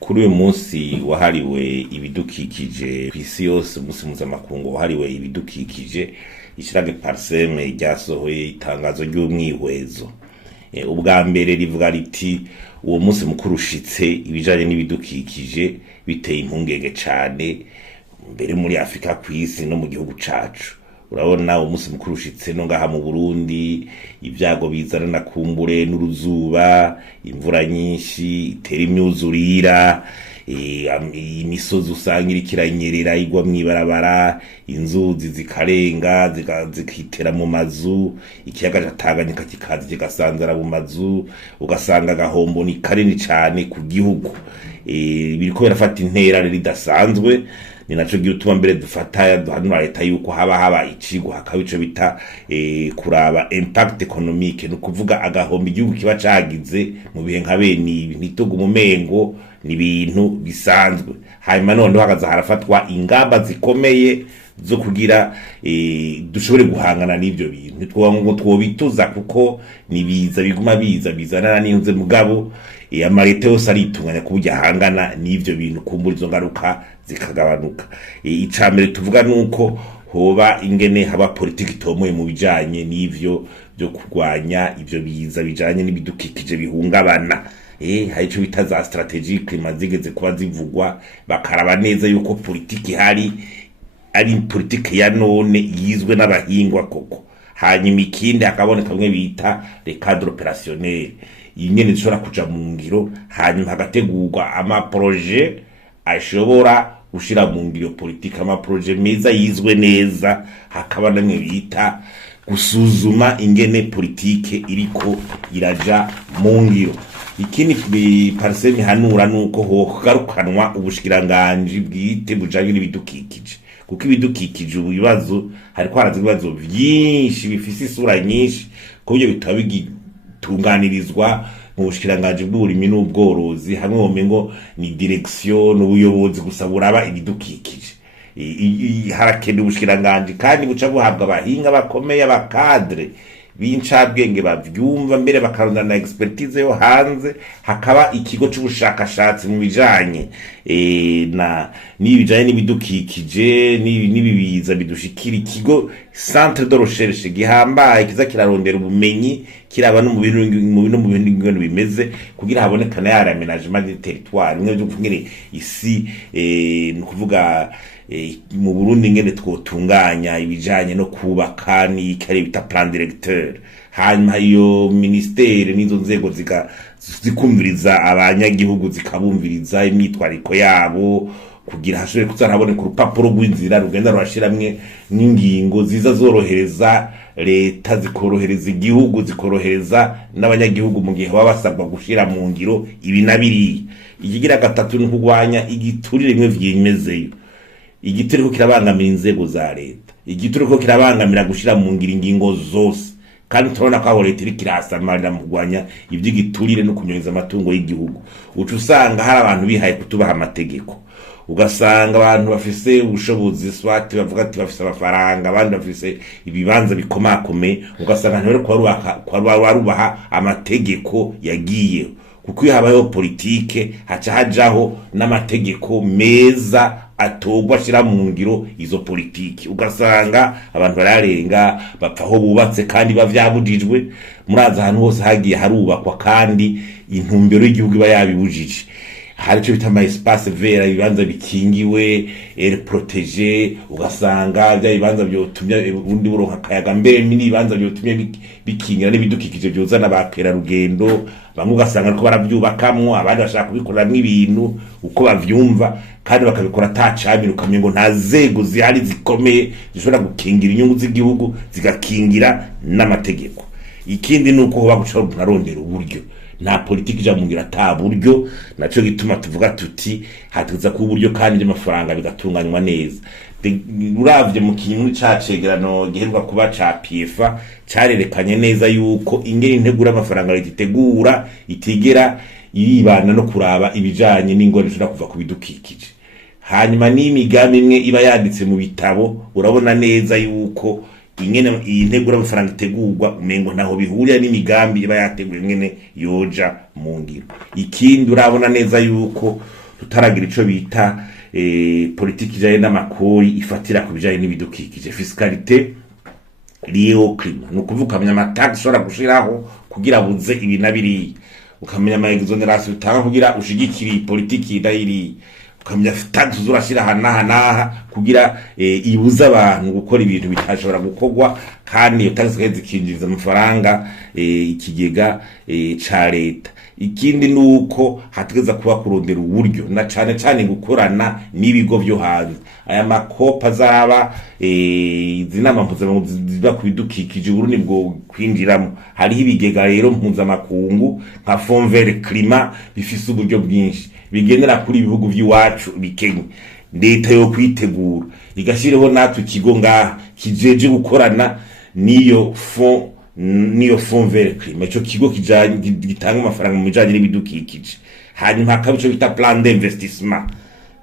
Kuri uyu munsi wahariwe ibidukikije kw'isi yose, umunsi mpuzamakungu wahariwe ibidukikije, ishirahamwe Parseme ryasohoye itangazo ry'umwihwezo. Ubwa mbere rivuga riti uwo munsi mukuru ushitse ibijanye n'ibidukikije biteye impungenge cane mbere muri Afrika kw'isi no mu gihugu cacu. Urabona umunsi mukuru ushitse no ngaha mu Burundi, ibyago bizana na kumbure n'uruzuba, imvura nyinshi itera imyuzurira, imisozi usanga iriko iranyerera igwa mw'ibarabara, inzuzi zikarenga zikitera mu mazu, ikiyaga ca Tanganyika kikaza kigasanzara mu mazu, ugasanga agahombo ni kanini cane ku gihugu. Biriko birafata intera ridasanzwe, ni naco gituma mbere dufata duhanura leta yuko haba icigwa hakaba ico bita kuraba impact economique, no kuvuga agahombo igihugu kiba cagize mu bihe nka bene ibi, ntituga umumengo ni ibintu bisanzwe. Hanyuma noneho hakaza harafatwa ingamba zikomeye zo kugira dushobore guhangana n'ivyo bintu. Ntitwoba ngo twobituza kuko nibiza biguma bizanana n'inze mugabo amareta yose aritunganya kuburyo ahangana n'ivyo bintu kumbura izo ngaruka zikagabanuka. Icambere tuvuga nuko hoba ingene haba politiki itomoye mu bijanye n'ivyo byo kurwanya ivyo biza bijanye n'ibidukikije bihungabana. Hari ico bita za strategie climat zigeze kuba zivugwa, bakaraba neza yuko politiki hari ari politiki ya none yizwe n'abahingwa koko. Hanyuma ikindi hakaboneka bimwe bita le cadre opérationnel, ingene zishobora kuja mu ngiro, hanyuma hagategurwa amaproje ashobora gushira mu ngiro politiki, amaproje meza yizwe neza. Hakaba namwe bita gusuzuma ingene politike iriko iraja mu ngiro. Ikindi Parseme hanura nuko hogarukanwa ubushikiranganji bwite bujanye n'ibidukikije, kuko ibidukikije ubu bibazo hariko haraza ibibazo vyinshi bifise isura nyinshi, kubyo bitaba bigitunganirizwa mu bushikiranganji bw'uburimyi n'ubworozi, hamwe womengo ni direction ubuyobozi gusa buraba ibidukikije. Harakenewe ubushikiranganji kandi buca buhabwa abahinga bakomeye, abakadre b'incabwenge bavyumva mbere bakarondana na expertise yo hanze. Hakaba ikigo c'ubushakashatsi mu bijanye n'ibijanye n'ibidukikije n'ibibiza bidushikira, ikigo Centre de Recherche gihambaye kiza kirarondera ubumenyi, kiraba no mu bintu bimeze kugira habonekana ya aménagement du territoire, nimwe byo kungere isi no kuvuga mu Burundi ngene twotunganya ibijanye no kubaka ni kare bita plan directeur. Hanyuma iyo ministere nizo nzego zikumviriza abanyagihugu, zikabumviriza imyitwariko yabo kugira hashobore kuzaraboneka urupapuro rw'inzira rugenda rurashiramwe n'ingingo ziza zorohereza leta, zikorohereza igihugu, zikorohereza n'abanyagihugu mu gihe baba basabwa gushira mu ngiro ibi na biriya. Ikigira gatatu ni kurwanya igiturire bimwe vyimezeyo. Igiturire ko kirabangamira inzego za leta, igiturire ko kirabangamira gushira mu ngiro ingingo zose, kandi turabona ko aho leta iri kirasamarira mu kurwanya ivy'igiturire no kunyoneza amatungo y'igihugu. Uca usanga hari abantu bihaye kutubaha amategeko, ugasanga abantu bafise ubushobozi swati bavuga ati bafise amafaranga, abandi bafise ibibanza bikomakome, ugasanga ntibari kwarubaha amategeko yagiye. Kuko iyo habayeho politike haca hajaho n'amategeko meza atogwa ashira mu ngiro izo politiki, ugasanga abantu bararenga bapfa aho bubatse kandi bavyabujijwe. Muraza ahantu hose hagiye harubakwa kandi intumbero y'igihugu iba yabibujije. Hari ico bita ama espace vert, ibibanza bikingiwe, air protégé, ugasanga bya ibibanza byotumya ubundi buronka akayaga, mbere ibibanza byotumye bikingira n'ibidukikije byozana bakera rugendo. Bamwe ugasanga ariko baravyubakamwo, abandi bashaka kubikoreramwo ibintu uko bavyumva, kandi bakabikora atacamira, ukamenya ngo nta zego zihari zikomeye zishobora gukingira inyungu z'igihugu, zigakingira n'amategeko. Ikindi nuko hoba guca narondera uburyo, nta politiki ja mungira ata buryo. Naco gituma tuvuga tuti hatuza ku buryo kandi amafaranga bigatunganywa neza. Uravye mu kintu cacegerano giheruka kuba ca PFA carerekanye neza yuko ingene integura amafaranga itegura itigera iribana no kuraba ibijanye n'ingone zishobora kuva ku bidukikije. Hanyuma n'imigambi imwe iba yanditse mu bitabo, urabona neza yuko ingene iyi ntegura amafaranga itegurwa umengo ntaho bihurira n'imigambi iba yateguye ingene yoja mu ngiro. Ikindi urabona neza yuko tutaragira ico bita politiki ijanye n'amakori ifatira ku bijanye n'ibidukikije, fiscalité liée au climat. Nukuvuga ukamenya amatax ushobora gushiraho kugira buze ibi na biriya, ukamenya ama exoneration utanga kugira ushigikire politiki idahiriye, ukamenya tax uzurashira hanaha kugira ibuza abantu gukora ibintu bitashobora gukorwa, kandi iyo tax zikinjiriza amafaranga ikigega ca leta. Ikindi nuko hategeza kuba kurondera uburyo na cane cane gukorana n'ibigo byo hanze. Aya makopa zaba zinama mpuzamakungu ziba ku bidukikije Burundi bwo kwinjiramo, hariho ibigega rero mpuzamakungu nka Fond Vert Climat bifise uburyo bwinshi bigendera kuri ibihugu by'iwacu bikenye. Leta yo kwitegura igashyireho natwe ikigo ngaha kijeje gukorana niyo Fond Vert Climat, ico kigo gitanga amafaranga mu bijanye n'ibidukikije. Hanyuma hakaba ico bita plan d'investissement,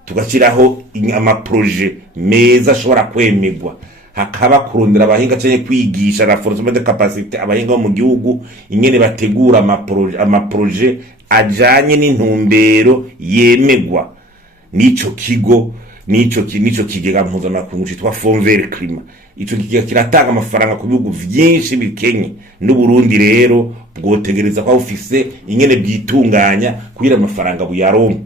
tugashiraho amaprojet meza ashobora kwemegwa, hakaba kurondera abahinga canke kwigisha renforcement de capacité abahinga mu gihugu ingene bategura amaprojet ajanye n'intumbero yemegwa nico kigo, nico kigega mpuzamakungu citwa Fond Vert Climat. Ico kigega kiratanga amafaranga ku bihugu vyinshi bikenye, n'Uburundi rero bwotegereza kwa ufise ingene bwitunganya kugira amafaranga buyaronka,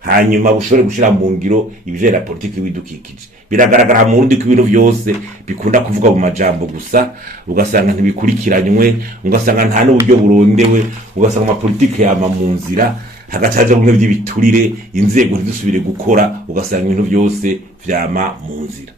hanyuma bushobore gushira mu ngiro ibijera politiki y'ibidukikije. Biragaragara mu Burundi ko ibintu byose bikunda kuvuga mu majambo gusa, ugasanga ntibikurikiranywe, ugasanga nta n'uburyo burondewe, ugasanga amapolitiki yama mu nzira, hagacaje bumwe by'ibiturire, inzego ntizisubire gukora, ugasanga ibintu byose vyama mu nzira.